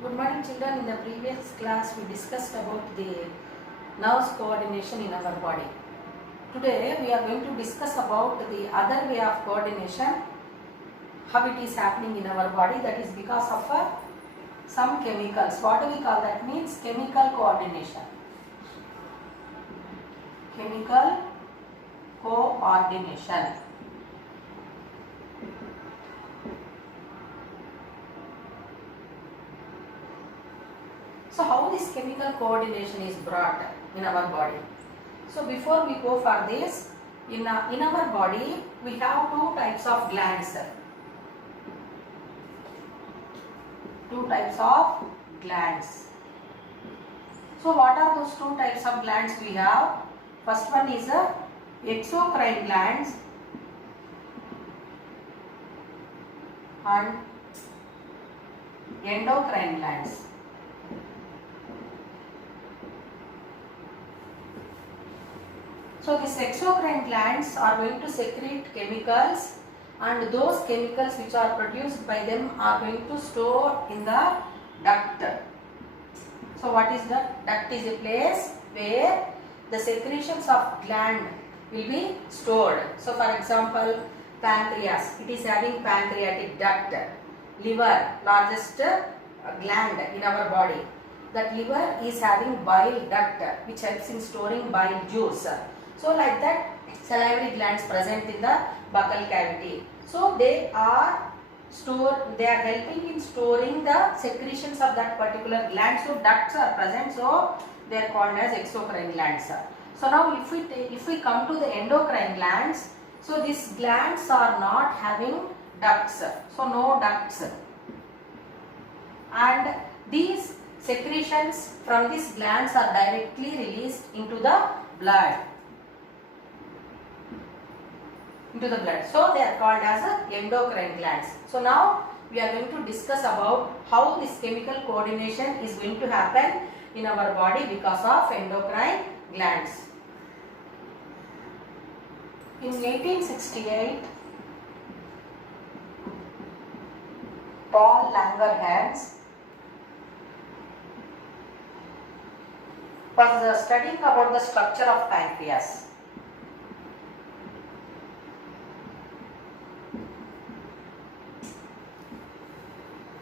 Good morning children. In the previous class we discussed about the nerves coordination in our body. Today we are going to discuss about the other way of coordination, how it is happening in our body, that is because of some chemicals. What do we call that? Means chemical coordination. Chemical coordination. So how this chemical coordination is brought in our body? So before we go for this, in our body we have two types of glands. Two types of glands. So what are those two types of glands we have? First one is exocrine glands and endocrine glands. So these exocrine glands are going to secrete chemicals, and those chemicals which are produced by them are going to store in the duct. So what is the duct? Is a place where the secretions of gland will be stored. So for example, pancreas, it is having pancreatic duct. Liver, largest gland in our body. That liver is having bile duct which helps in storing bile juice. So like that, salivary glands present in the buccal cavity. So they are helping in storing the secretions of that particular gland. So ducts are present, so they are called as exocrine glands. So now if we come to the endocrine glands, so these glands are not having ducts, so no ducts, and these secretions from these glands are directly released into the blood. So they are called as endocrine glands. So now we are going to discuss about how this chemical coordination is going to happen in our body because of endocrine glands. In 1868, Paul Langerhans was studying about the structure of pancreas.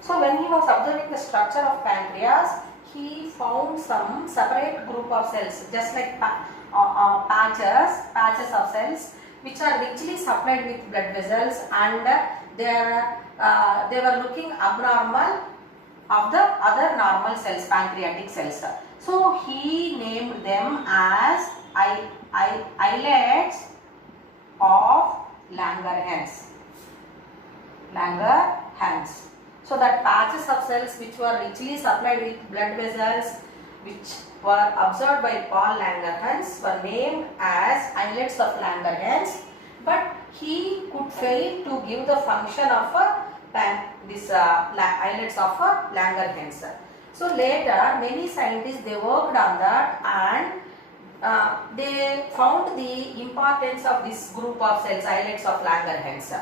So when he was observing the structure of pancreas, he found some separate group of cells, just like patches of cells, which are richly supplied with blood vessels, and they were looking abnormal of the other normal cells, pancreatic cells. So he named them as islets of Langerhans. So that patches of cells which were richly supplied with blood vessels, which were observed by Paul Langerhans, were named as islets of Langerhans, but he could fail to give the function of islets of Langerhans. So later many scientists they worked on that, and they found the importance of this group of cells, islets of Langerhans.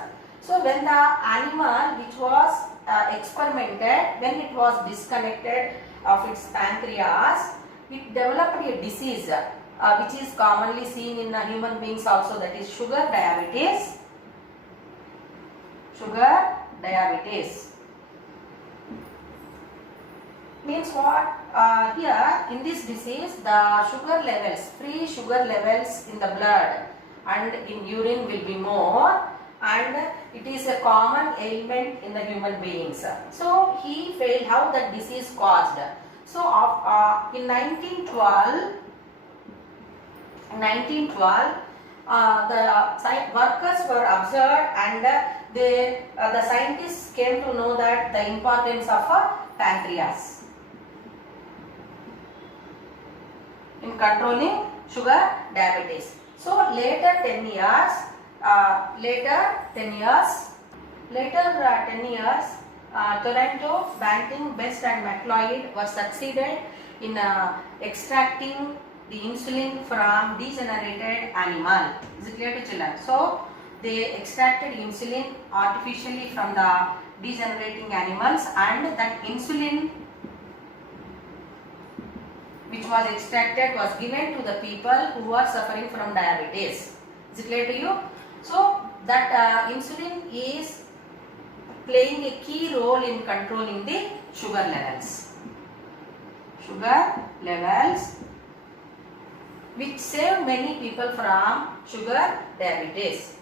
So when the animal which was experimented, when it was disconnected of its pancreas, it developed a disease which is commonly seen in human beings also, that is sugar diabetes. Means what? Here in this disease, the free sugar levels in the blood and in urine will be more, and it is a common ailment in the human beings. So he failed how that disease caused. So in 1912, the workers were observed, and the scientists came to know that the importance of pancreas in controlling sugar diabetes. So later 10 years, Toronto, Banting, Best and McLeod were succeeded in extracting the insulin from degenerated animal. Is it clear to children? So they extracted insulin artificially from the degenerating animals, and that insulin which was extracted was given to the people who are suffering from diabetes. Is it clear to you? So that insulin is playing a key role in controlling the sugar levels. Sugar levels which save many people from sugar diabetes.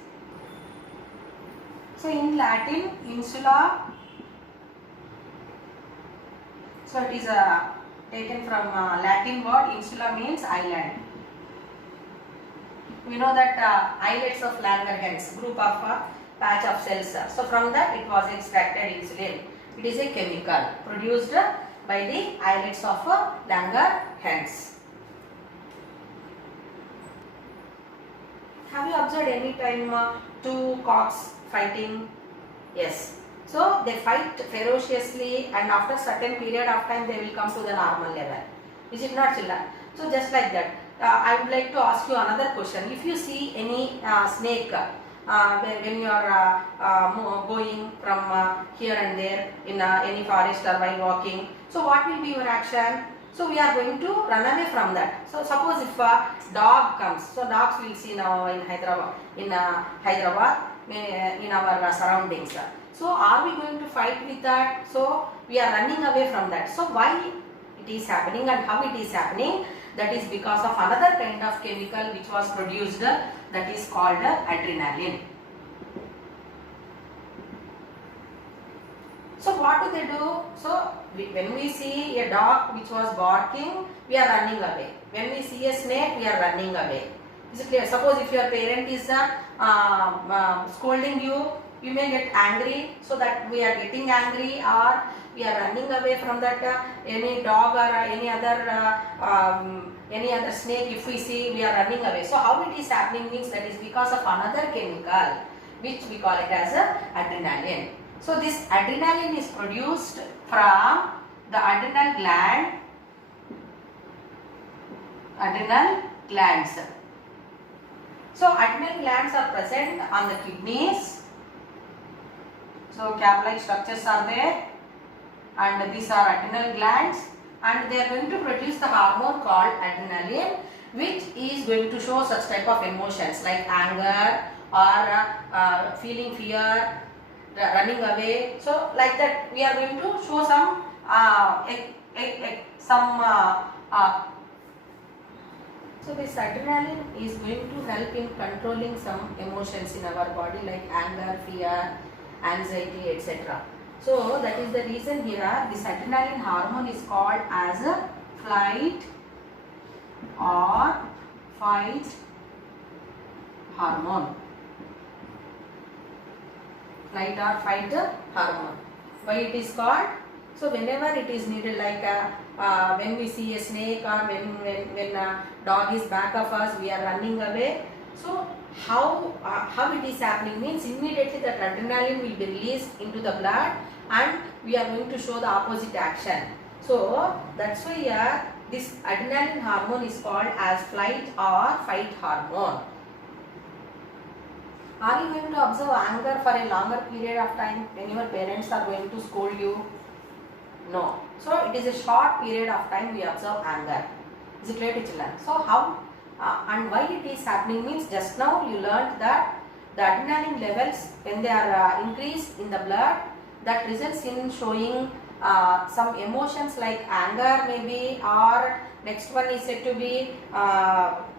So in Latin, insula, so it is taken from Latin word. Insula means island. We know that islets of Langerhans, group of patch of cells. So from that it was extracted insulin. It is a chemical produced by the islets of Langerhans. Have you observed any time two cocks fighting? Yes. So they fight ferociously, and after certain period of time they will come to the normal level. Is it not, children? So just like that, I would like to ask you another question. If you see any snake when you are going from here and there in any forest or while walking, so what will be your action? So we are going to run away from that. So suppose if a dog comes, so dogs will see now in Hyderabad, in our surroundings. So are we going to fight with that? So we are running away from that. So why it is happening and how it is happening? That is because of another kind of chemical which was produced, that is called adrenaline. So what do they do? So when we see a dog which was barking, we are running away. When we see a snake, we are running away. Is it clear? Suppose if your parent is scolding you, you may get angry, so that we are getting angry, or we are running away from that any dog or any other snake. If we see, we are running away. So how it is happening means that is because of another chemical which we call it as adrenaline. So this adrenaline is produced from the adrenal glands. So adrenal glands are present on the kidneys. So cap-like structures are there, and these are adrenal glands, and they are going to produce the hormone called adrenaline, which is going to show such type of emotions like anger or feeling fear, running away. So like that we are going to show some so this adrenaline is going to help in controlling some emotions in our body like anger, fear, anxiety, etc. So that is the reason here this adrenaline hormone is called as a flight or fight hormone. Flight or fight hormone. Why it is called? So whenever it is needed, like when we see a snake or when a dog is back of us, we are running away. So how it is happening means immediately that adrenaline will be released into the blood, and we are going to show the opposite action. So that's why this adrenaline hormone is called as flight or fight hormone. Are you going to observe anger for a longer period of time when your parents are going to scold you? No. So it is a short period of time we observe anger. Is it clear to children? So how and why it is happening means just now you learned that the adrenaline levels, when they are increased in the blood, that results in showing some emotions like anger maybe, or next one is said to be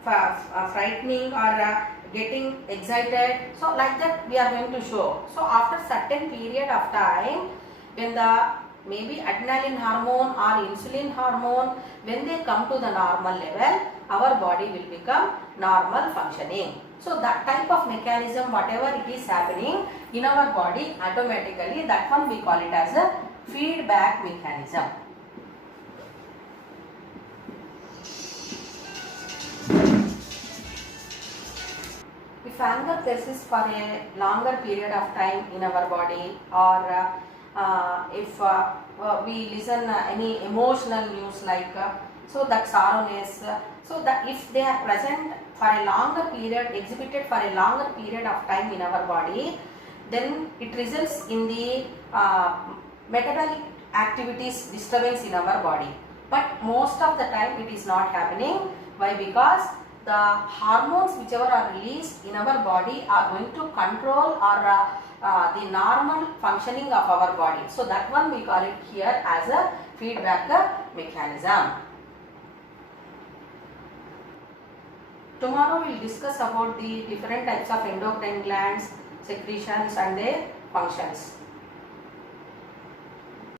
frightening or getting excited. So like that we are going to show. So after certain period of time, when the maybe adrenaline hormone or insulin hormone, when they come to the normal level, our body will become normal functioning. So that type of mechanism, whatever it is happening in our body, automatically that one we call it as a feedback mechanism. If anger persists for a longer period of time in our body, or if we listen any emotional news like so that sorrowness, so that if they are present for a longer period, exhibited for a longer period of time in our body, then it results in the metabolic activities disturbance in our body. but most of the time it is not happening. Why? Because the hormones whichever are released in our body are going to control or the normal functioning of our body. So that one we call it here as a feedback mechanism. Tomorrow we will discuss about the different types of endocrine glands, secretions and their functions.